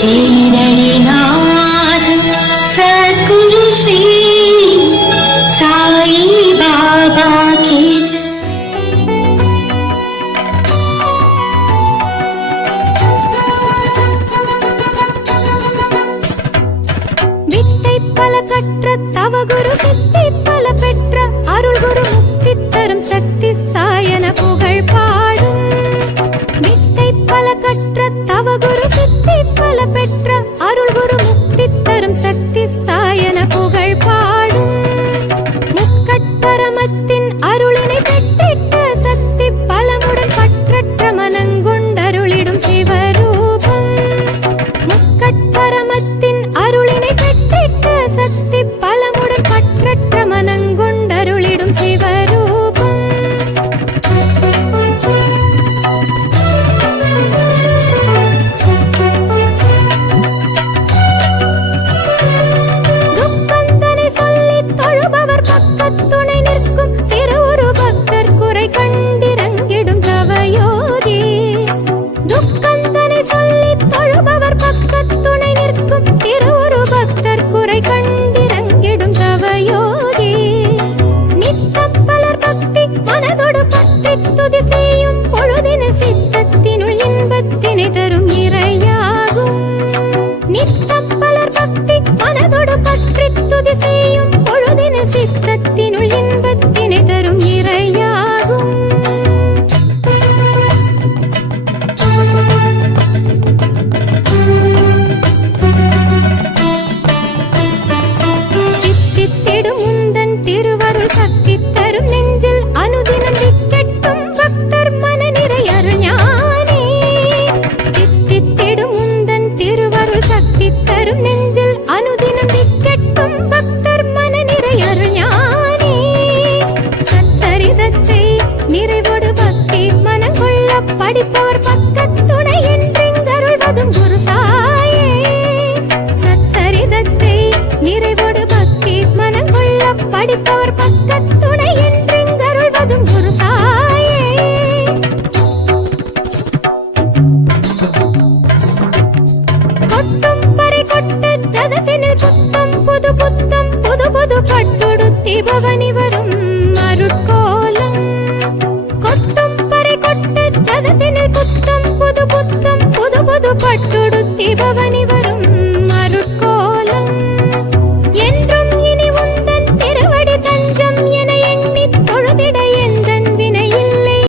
श्रीररिनाथ सद्गुरु श्री साई बाबा की जय। வித்தை பல கற்ற தவ குரு சித்தி பல பெற்ற அருள் குரு முக்தி தரும் சக்தி சாயன புகழ் பாடும். வித்தை பல கற்ற தவ குரு சித்தி பல பெற்ற அருள் குரு முக்தி தரும் சக்தி சாயன புகழ் பாடும். முக்கட்பரமத்தின் அருளினை பெற்றிட்ட சக்தி பலமுடன் பற்றற்ற மனங்கொண்டருளிடும் சிவரூபம். முக்கட்பரமத்தின் அருளினை பெற்றிட்ட சக்தி பலமுடன் பற்றற்ற மனங்கொண்டருளிடும் சிவரூபம். துக்கந்தனை சொல்லித் தொழுபவர் பக்கத்துணை நிற்கும் திருவுரு பக்தர் குறை கண்டிரங்கிடும் தவயோதி. துக்கந்தனை சொல்லித் தொழுபவர் பக்கத்துணை நிற்கும் திருவுரு பக்தர் குறை கண்டிரங்கிடும் தவயோதி. நித்தம் பலர் பக்தி மனதோடு பற்றி துதி செய்யும் பொழுதினில் சித்தத்தினுள் இன்பத்தினை தரும் இறையாகும். நித்தம் பலர் பக்தி மனதோடு பற்றி துதி செய்யும் பொழுதினில் சித்தத்தினுள் இன்பத்தினை தரும் இறையாகும். சித்தித்திடும் உந்தன் திருவருள் சக்தி தரும் நெஞ்சில் அனுதினம் திக்கெட்டும் பக்தர் மனநிறை அருஞானே. சித்தித்திடும் உந்தன் திருவருள் சக்தி தரும் நெஞ்சில் அனுதினம் திக்கெட்டும் பக்தர் மனநிறை அருஞானே. சச்சரிதத்தை நிறைவோடு பக்தி மனங்கொள்ள படிப்பவர் பக்கத்துணை என்றெங்கருள்வதும் குரு சாயே. சச்சரிதத்தை நிறைவோடு பக்தி மனங்கொள்ள படிப்பவர் பக்க